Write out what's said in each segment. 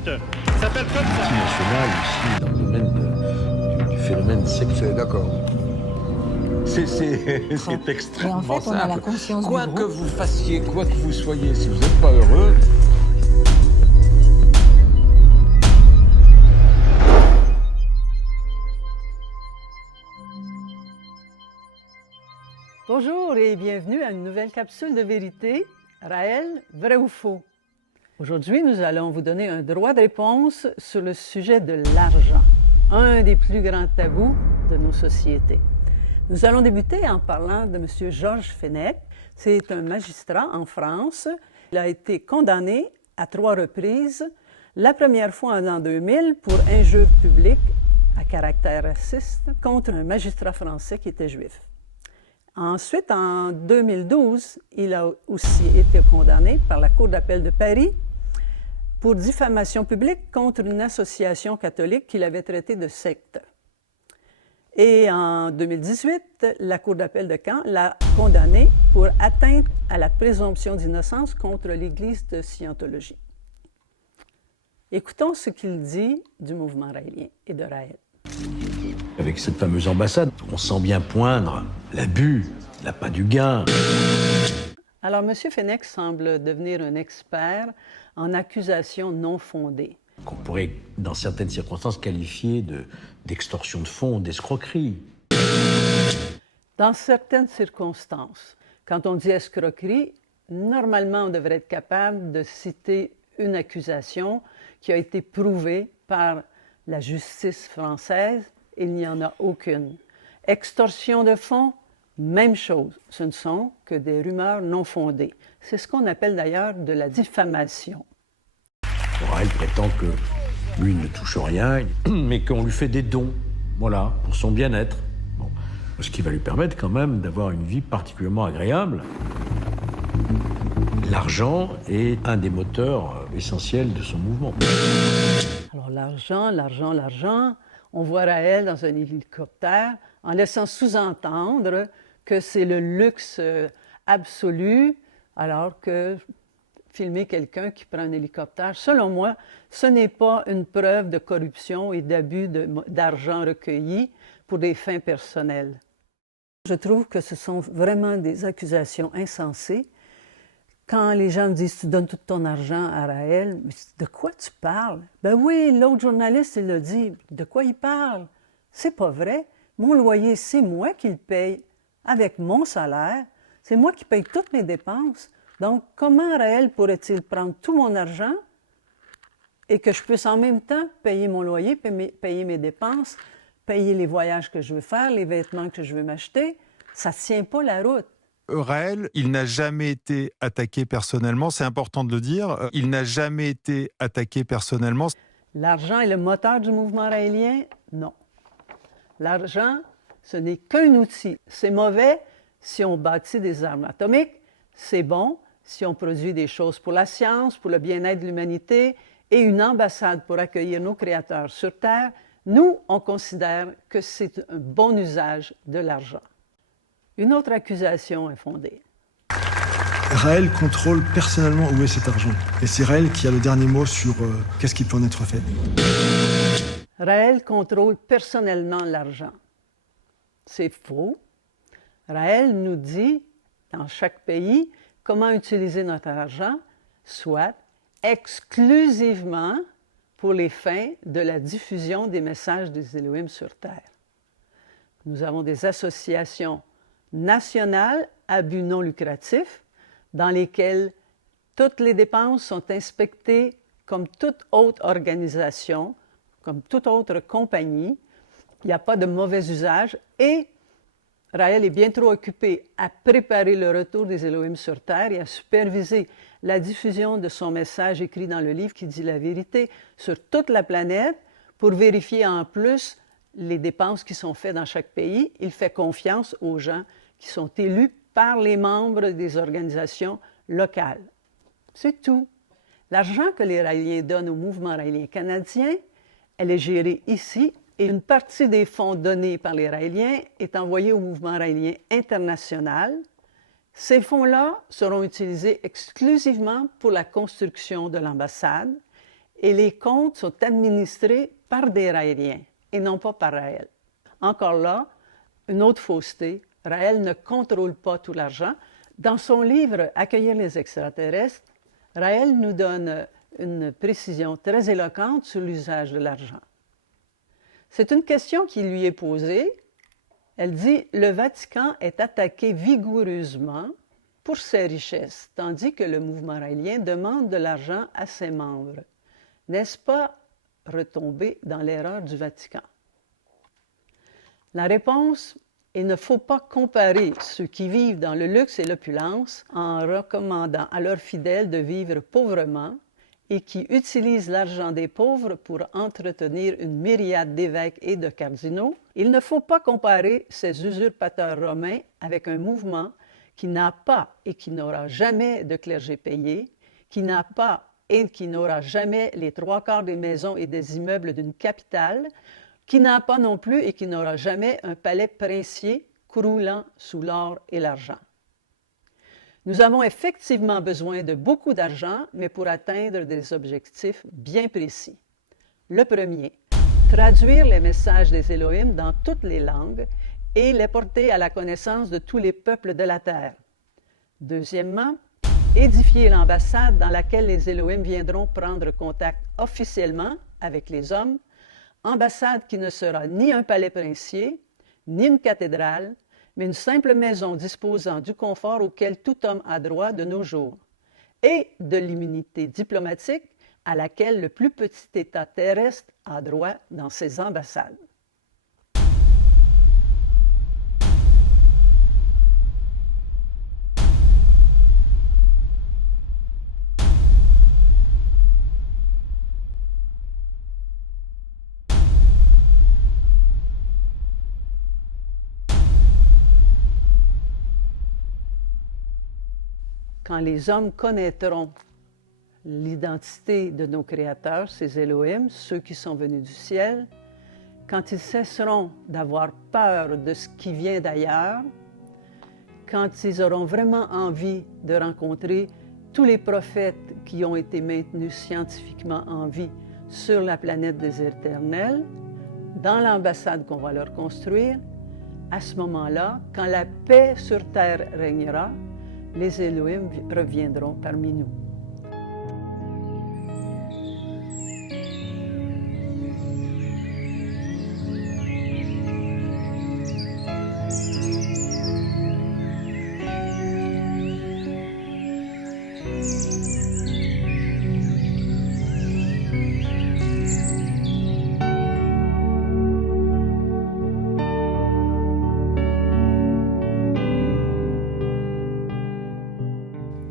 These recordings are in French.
existe. Ça s'appelle comme ça. National ici, dans le domaine du phénomène sexuel. D'accord. C'est Et extrêmement en fait, on a la simple. conscience Quoi du que groupe. vous fassiez, quoi que vous soyez, si vous n'êtes pas heureux, Bonjour et bienvenue à une nouvelle capsule de vérité. Raël, vrai ou faux? Aujourd'hui, nous allons vous donner un droit de réponse sur le sujet de l'argent, un des plus grands tabous de nos sociétés. Nous allons débuter en parlant de M. Georges Fenech. C'est un magistrat en France. Il a été condamné à 3 reprises. La première fois en l'an 2000 pour injure publique à caractère raciste contre un magistrat français qui était juif. Ensuite, en 2012, il a aussi été condamné par la Cour d'appel de Paris pour diffamation publique contre une association catholique qu'il avait traitée de secte. Et en 2018, la Cour d'appel de Caen l'a condamné pour atteinte à la présomption d'innocence contre l'Église de Scientologie. Écoutons ce qu'il dit du mouvement raélien et de Raël. avec cette fameuse ambassade, on sent bien poindre l'abus, l'appât du gain. Alors, M. Fenech semble devenir un expert en accusations non fondées. Qu'on pourrait, dans certaines circonstances, qualifier d'extorsion de fonds, d'escroquerie. Dans certaines circonstances, quand on dit escroquerie, normalement, on devrait être capable de citer une accusation qui a été prouvée par la justice française. Il n'y en a aucune. Extorsion de fonds, même chose. Ce ne sont que des rumeurs non fondées. C'est ce qu'on appelle d'ailleurs de la diffamation. Raël prétend que lui ne touche rien, mais qu'on lui fait des dons, voilà, pour son bien-être. Bon. Ce qui va lui permettre quand même d'avoir une vie particulièrement agréable. L'argent est un des moteurs essentiels de son mouvement. Alors l'argent, on voit Raël dans un hélicoptère en laissant sous-entendre que c'est le luxe absolu, alors que filmer quelqu'un qui prend un hélicoptère, selon moi, ce n'est pas une preuve de corruption et d'abus d'argent recueilli pour des fins personnelles. Je trouve que ce sont vraiment des accusations insensées. Quand les gens me disent « tu donnes tout ton argent à Raël », mais de quoi tu parles? Ben oui, l'autre journaliste, il l'a dit. De quoi il parle? C'est pas vrai. Mon loyer, c'est moi qui le paye avec mon salaire. C'est moi qui paye toutes mes dépenses. Donc, comment Raël pourrait-il prendre tout mon argent et que je puisse en même temps payer mon loyer, payer mes dépenses, payer les voyages que je veux faire, les vêtements que je veux m'acheter? Ça ne tient pas la route. Raël, il n'a jamais été attaqué personnellement, c'est important de le dire. Il n'a jamais été attaqué personnellement. L'argent est le moteur du mouvement raélien? Non. L'argent, ce n'est qu'un outil. C'est mauvais si on bâtit des armes atomiques. C'est bon si on produit des choses pour la science, pour le bien-être de l'humanité et une ambassade pour accueillir nos créateurs sur Terre. Nous, on considère que c'est un bon usage de l'argent. Une autre accusation est fondée. Raël contrôle personnellement où est cet argent. Et c'est Raël qui a le dernier mot sur qu'est-ce qui peut en être fait. Raël contrôle personnellement l'argent. C'est faux. Raël nous dit, dans chaque pays, comment utiliser notre argent, soit exclusivement pour les fins de la diffusion des messages des Elohim sur Terre. Nous avons des associations nationales à but non lucratif dans lesquelles toutes les dépenses sont inspectées comme toute autre organisation, comme toute autre compagnie. Il n'y a pas de mauvais usage et Raël est bien trop occupé à préparer le retour des Elohim sur Terre et à superviser la diffusion de son message écrit dans le livre qui dit la vérité sur toute la planète pour vérifier en plus les dépenses qui sont faites dans chaque pays. Il fait confiance aux gens qui sont élus par les membres des organisations locales. C'est tout. L'argent que les Raéliens donnent au mouvement raélien canadien, elle est gérée ici et une partie des fonds donnés par les Raéliens est envoyée au mouvement raélien international. Ces fonds-là seront utilisés exclusivement pour la construction de l'ambassade et les comptes sont administrés par des Raéliens et non pas par Raël. Encore là, une autre fausseté, Raël ne contrôle pas tout l'argent. Dans son livre « Accueillir les extraterrestres », Raël nous donne une précision très éloquente sur l'usage de l'argent. C'est une question qui lui est posée. Elle dit « Le Vatican est attaqué vigoureusement pour ses richesses, tandis que le mouvement raélien demande de l'argent à ses membres. N'est-ce pas retomber dans l'erreur du Vatican? » La réponse est « Il ne faut pas comparer ceux qui vivent dans le luxe et l'opulence en recommandant à leurs fidèles de vivre pauvrement et qui utilisent l'argent des pauvres pour entretenir une myriade d'évêques et de cardinaux. Il ne faut pas comparer ces usurpateurs romains avec un mouvement qui n'a pas et qui n'aura jamais de clergé payé, qui n'a pas et qui n'aura jamais les 3/4 des maisons et des immeubles d'une capitale, qui n'a pas non plus et qui n'aura jamais un palais princier croulant sous l'or et l'argent. Nous avons effectivement besoin de beaucoup d'argent, mais pour atteindre des objectifs bien précis. Le premier, traduire les messages des Elohim dans toutes les langues et les porter à la connaissance de tous les peuples de la terre. Deuxièmement, édifier l'ambassade dans laquelle les Elohim viendront prendre contact officiellement avec les hommes, ambassade qui ne sera ni un palais princier, ni une cathédrale, mais une simple maison disposant du confort auquel tout homme a droit de nos jours, et de l'immunité diplomatique à laquelle le plus petit État terrestre a droit dans ses ambassades. Quand les hommes connaîtront l'identité de nos créateurs, ces Elohim, ceux qui sont venus du ciel, quand ils cesseront d'avoir peur de ce qui vient d'ailleurs, quand ils auront vraiment envie de rencontrer tous les prophètes qui ont été maintenus scientifiquement en vie sur la planète des éternels, dans l'ambassade qu'on va leur construire, à ce moment-là, quand la paix sur terre régnera, les Elohim reviendront parmi nous.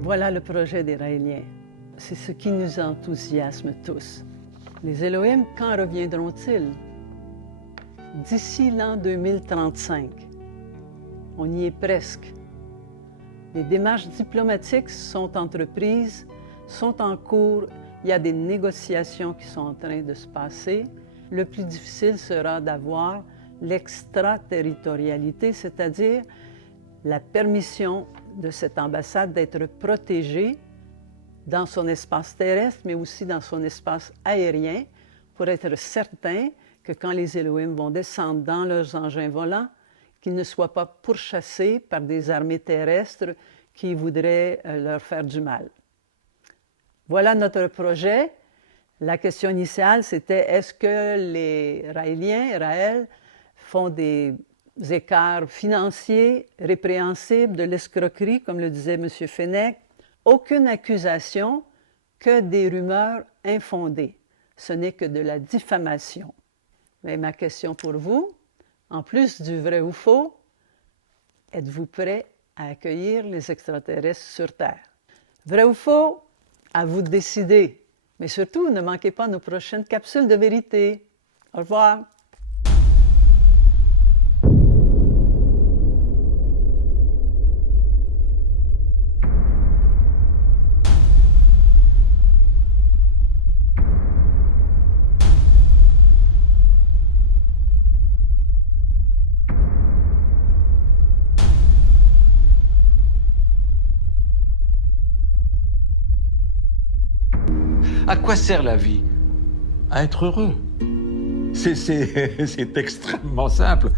Voilà le projet des Raéliens. C'est ce qui nous enthousiasme tous. Les Elohim, quand reviendront-ils? D'ici l'an 2035. On y est presque. Les démarches diplomatiques sont entreprises, sont en cours, il y a des négociations qui sont en train de se passer. Le plus difficile sera d'avoir l'extraterritorialité, c'est-à-dire la permission de cette ambassade d'être protégée dans son espace terrestre, mais aussi dans son espace aérien, pour être certain que quand les Elohim vont descendre dans leurs engins volants, qu'ils ne soient pas pourchassés par des armées terrestres qui voudraient leur faire du mal. Voilà notre projet. La question initiale, c'était est-ce que les Raéliens, Raël, font des écarts financiers répréhensibles, de l'escroquerie, comme le disait M. Fenech, aucune accusation, que des rumeurs infondées. Ce n'est que de la diffamation. Mais ma question pour vous, en plus du vrai ou faux, êtes-vous prêt à accueillir les extraterrestres sur Terre? Vrai ou faux? À vous de décider. Mais surtout, ne manquez pas nos prochaines capsules de vérité. Au revoir. À quoi sert la vie? à être heureux. C'est extrêmement simple.